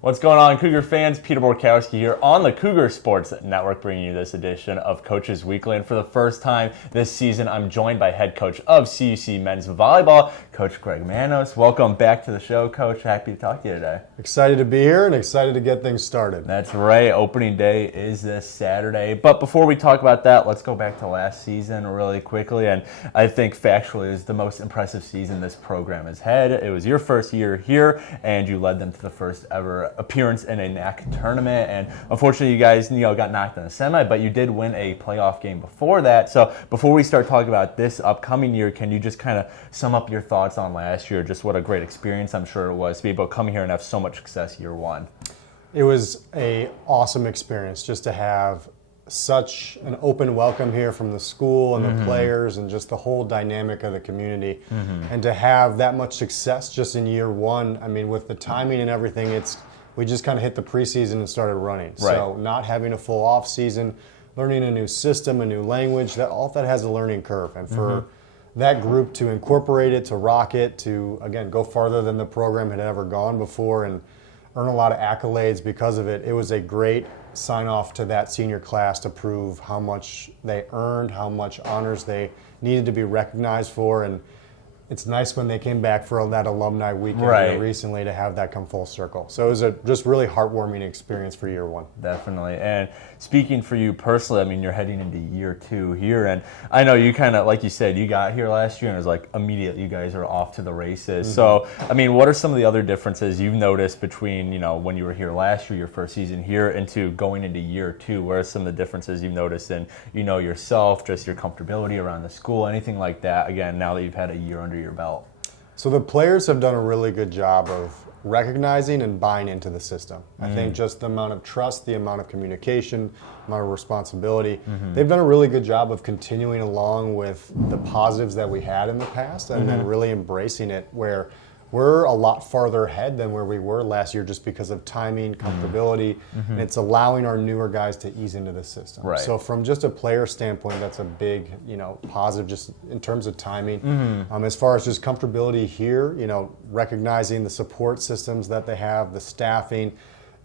What's going on, Cougar fans? Peter Borkowski here on the Cougar Sports Network, bringing you this edition of Coaches Weekly. And for the first time this season, I'm joined by head coach of CUC men's volleyball, Coach Greg Manos. Welcome back to the show, Coach. Happy to talk to you today. Excited to be here and excited to get things started. That's right. Opening day is this Saturday. But before we talk about that, let's go back to last season really quickly. And I think factually it was the most impressive season this program has had. It was your first year here, and you led them to the first ever appearance in a NAC tournament, and unfortunately you guys got knocked in the semi, but you did win a playoff game before that. So before we start talking about this upcoming year, can you just kind of sum up your thoughts on last year? Just what a great experience I'm sure it was to be able to come here and have so much success year one. It was an awesome experience just to have such an open welcome here from the school and the players and just the whole dynamic of the community. And to have that much success just in year one, I mean, with the timing and everything, we just kind of hit the preseason and started running. Right. So not having a full off season, learning a new system, a new language, all that has a learning curve. And for that group to incorporate it, to rock it, to, again, go farther than the program had ever gone before and earn a lot of accolades because of it, it was a great sign off to that senior class to prove how much they earned, how much honors they needed to be recognized for. And it's nice when they came back for that alumni weekend recently to have that come full circle. So it was a just really heartwarming experience for year one. Definitely. And speaking for you personally, I mean, you're heading into year two here, and I know you kind of, like you said, you got here last year and it was like immediately you guys are off to the races. So, I mean, what are some of the other differences you've noticed between, when you were here last year, your first season here, into going into year two? What are some of the differences you've noticed in, yourself, just your comfortability around the school, anything like that, again, now that you've had a year under your belt? So the players have done a really good job of recognizing and buying into the system. I think just the amount of trust, the amount of communication, amount of responsibility, they've done a really good job of continuing along with the positives that we had in the past and then really embracing it, where we're a lot farther ahead than where we were last year just because of timing, comfortability, and it's allowing our newer guys to ease into the system. Right. So from just a player standpoint, that's a big, positive just in terms of timing. As far as just comfortability here, recognizing the support systems that they have, the staffing,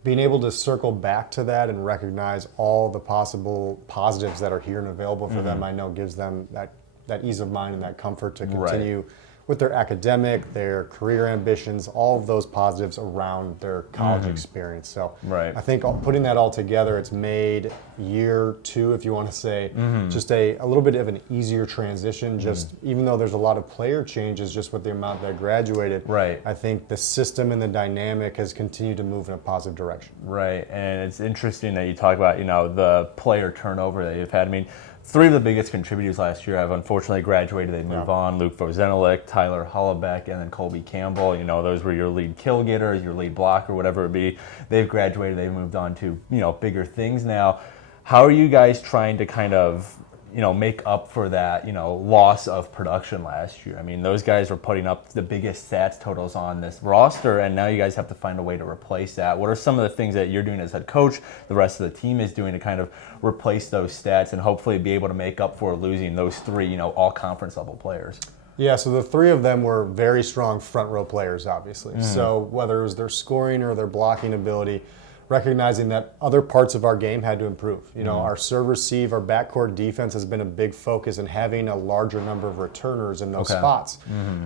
being able to circle back to that and recognize all the possible positives that are here and available for them, I know gives them that ease of mind and that comfort to continue with their academic, their career ambitions, all of those positives around their college experience. So I think putting that all together, it's made year two, if you want to say, just a little bit of an easier transition. Just even though there's a lot of player changes just with the amount that graduated, I think the system and the dynamic has continued to move in a positive direction. Right, and it's interesting that you talk about, the player turnover that you've had. I mean, three of the biggest contributors last year have unfortunately graduated. They move on. Luke Vozenelik, Tyler Hullebeck, and then Colby Campbell. Those were your lead kill getters, your lead blocker, whatever it be. They've graduated. They've moved on to, bigger things now. How are you guys trying to kind of, make up for that, loss of production last year? I mean, those guys were putting up the biggest stats totals on this roster, and now you guys have to find a way to replace that. What are some of the things that you're doing as head coach, the rest of the team is doing to kind of replace those stats and hopefully be able to make up for losing those three, all conference level players? Yeah, so the three of them were very strong front row players, obviously. So whether it was their scoring or their blocking ability, recognizing that other parts of our game had to improve. Our serve receive, our backcourt defense has been a big focus in having a larger number of returners in those spots.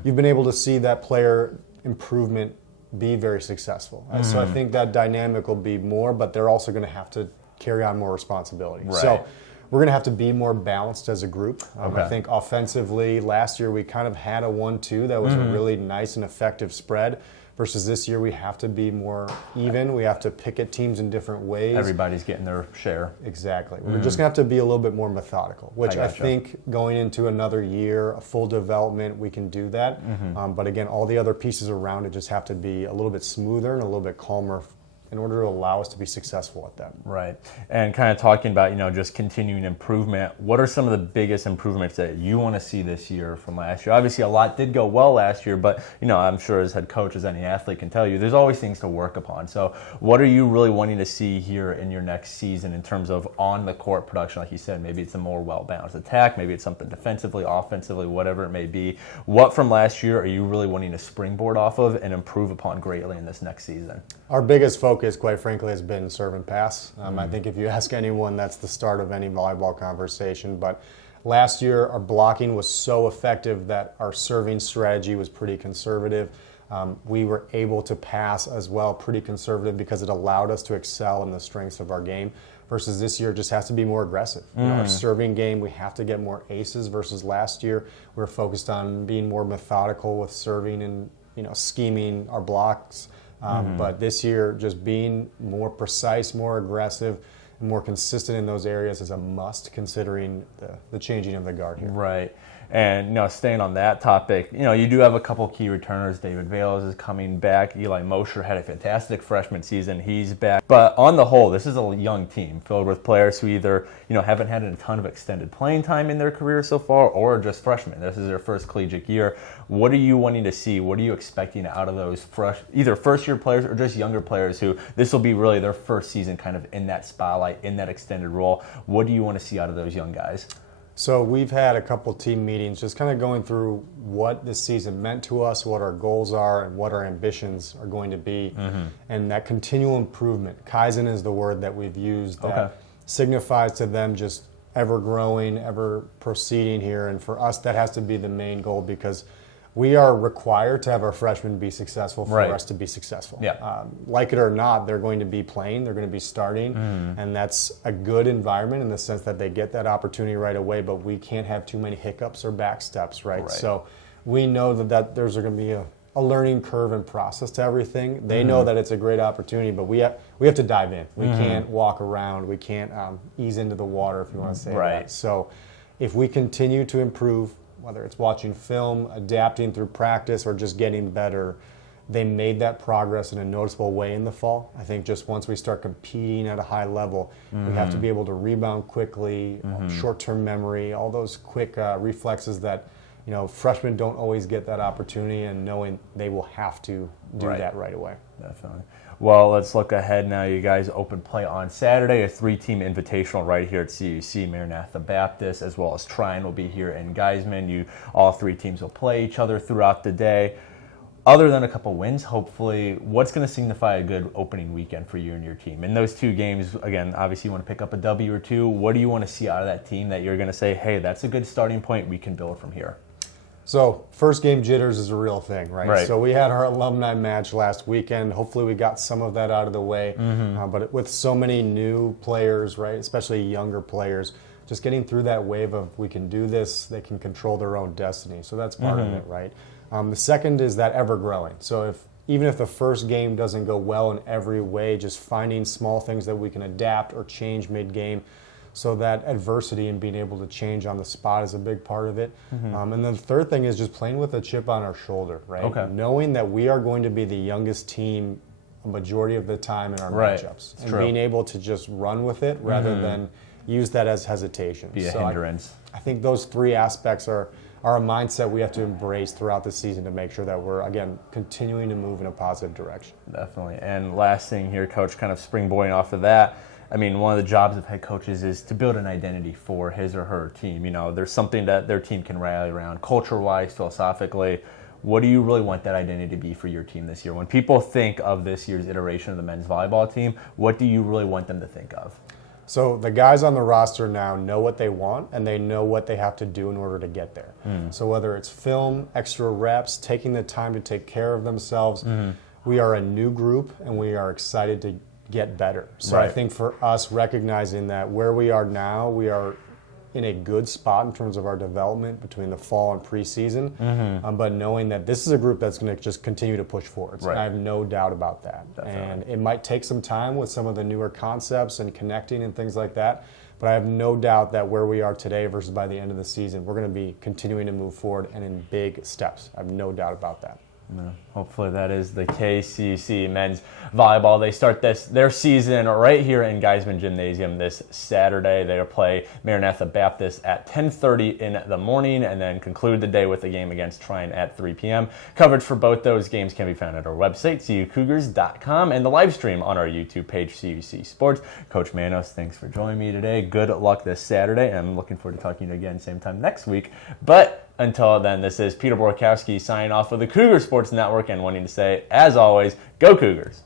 You've been able to see that player improvement be very successful. So I think that dynamic will be more, but they're also going to have to carry on more responsibility. So we're going to have to be more balanced as a group. I think offensively, last year we kind of had a 1-2 that was a really nice and effective spread. Versus this year, we have to be more even. We have to pick at teams in different ways. Everybody's getting their share. Exactly. We're just going to have to be a little bit more methodical, which I think going into another year, a full development, we can do that. But again, all the other pieces around it just have to be a little bit smoother and a little bit calmer in order to allow us to be successful at that. Right. And kind of talking about, just continuing improvement, what are some of the biggest improvements that you want to see this year from last year? Obviously, a lot did go well last year, but, I'm sure as head coach, as any athlete can tell you, there's always things to work upon. So what are you really wanting to see here in your next season in terms of on-the-court production? Like you said, maybe it's a more well-balanced attack, maybe it's something defensively, offensively, whatever it may be. What from last year are you really wanting to springboard off of and improve upon greatly in this next season? Our biggest focus focus, quite frankly, has been serve and pass. I think if you ask anyone, that's the start of any volleyball conversation. But last year, our blocking was so effective that our serving strategy was pretty conservative. We were able to pass as well pretty conservative because it allowed us to excel in the strengths of our game. Versus this year, it just has to be more aggressive. Our serving game, we have to get more aces. Versus last year, we were focused on being more methodical with serving and scheming our blocks. But this year, just being more precise, more aggressive, and more consistent in those areas is a must, considering the changing of the guard here. Right. And staying on that topic, you do have a couple key returners. David Vales is coming back. Eli Mosher had a fantastic freshman season. He's back. But on the whole, this is a young team filled with players who either haven't had a ton of extended playing time in their career so far, or just freshmen. This is their first collegiate year. What are you wanting to see? What are you expecting out of those either first-year players or just younger players who this will be really their first season kind of in that spotlight, in that extended role? What do you want to see out of those young guys? So we've had a couple team meetings just kind of going through what this season meant to us, what our goals are, and what our ambitions are going to be. And that continual improvement, Kaizen is the word that we've used, that signifies to them just ever growing, ever proceeding here. And for us, that has to be the main goal, because we are required to have our freshmen be successful for us to be successful. Like it or not, they're going to be playing, they're going to be starting, and that's a good environment in the sense that they get that opportunity right away, but we can't have too many hiccups or backsteps, right? So we know that there's going to be a learning curve and process to everything. They know that it's a great opportunity, but we have to dive in. We can't walk around. We can't ease into the water, if you want to say that. So if we continue to improve, whether it's watching film, adapting through practice, or just getting better, they made that progress in a noticeable way in the fall. I think just once we start competing at a high level, we have to be able to rebound quickly, short-term memory, all those quick reflexes that freshmen don't always get that opportunity, and knowing they will have to do that right away. Definitely. Well, let's look ahead now. You guys open play on Saturday, a 3-team invitational right here at CUC. Maranatha Baptist as well as Trine will be here in Geisman. All 3 teams will play each other throughout the day. Other than a couple wins, hopefully, what's going to signify a good opening weekend for you and your team? In those 2 games, again, obviously you want to pick up a W or 2. What do you want to see out of that team that you're going to say, hey, that's a good starting point, we can build from here? So first game jitters is a real thing, right? So we had our alumni match last weekend. Hopefully we got some of that out of the way. But with so many new players, right, especially younger players, just getting through that wave of we can do this, they can control their own destiny. So that's part of it, right? The second is that ever growing. So even if the first game doesn't go well in every way, just finding small things that we can adapt or change mid-game. So that adversity and being able to change on the spot is a big part of it. And then the third thing is just playing with a chip on our shoulder, right? Knowing that we are going to be the youngest team a majority of the time in our matchups. And being able to just run with it rather than use that as hesitation. Be a hindrance. I think those 3 aspects are a mindset we have to embrace throughout the season to make sure that we're, again, continuing to move in a positive direction. Definitely. And last thing here, Coach, kind of springboarding off of that, I mean, one of the jobs of head coaches is to build an identity for his or her team. There's something that their team can rally around, culture-wise, philosophically. What do you really want that identity to be for your team this year? When people think of this year's iteration of the men's volleyball team, what do you really want them to think of? So the guys on the roster now know what they want, and they know what they have to do in order to get there. So whether it's film, extra reps, taking the time to take care of themselves, we are a new group, and we are excited to get better. So I think for us, recognizing that where we are now, we are in a good spot in terms of our development between the fall and preseason, but knowing that this is a group that's going to just continue to push forward. I have no doubt about that. Definitely. And it might take some time with some of the newer concepts and connecting and things like that, but I have no doubt that where we are today versus by the end of the season, we're going to be continuing to move forward and in big steps. I have no doubt about that. No, hopefully that is the CUC men's volleyball. They start their season right here in Geisman Gymnasium this Saturday. They'll play Maranatha Baptist at 10:30 in the morning and then conclude the day with a game against Trine at 3 p.m. Coverage for both those games can be found at our website, cucougars.com, and the live stream on our YouTube page, CUC Sports. Coach Manos, thanks for joining me today. Good luck this Saturday. I'm looking forward to talking to you again same time next week. But until then, this is Peter Borkowski signing off of the Cougar Sports Network and wanting to say, as always, go Cougars!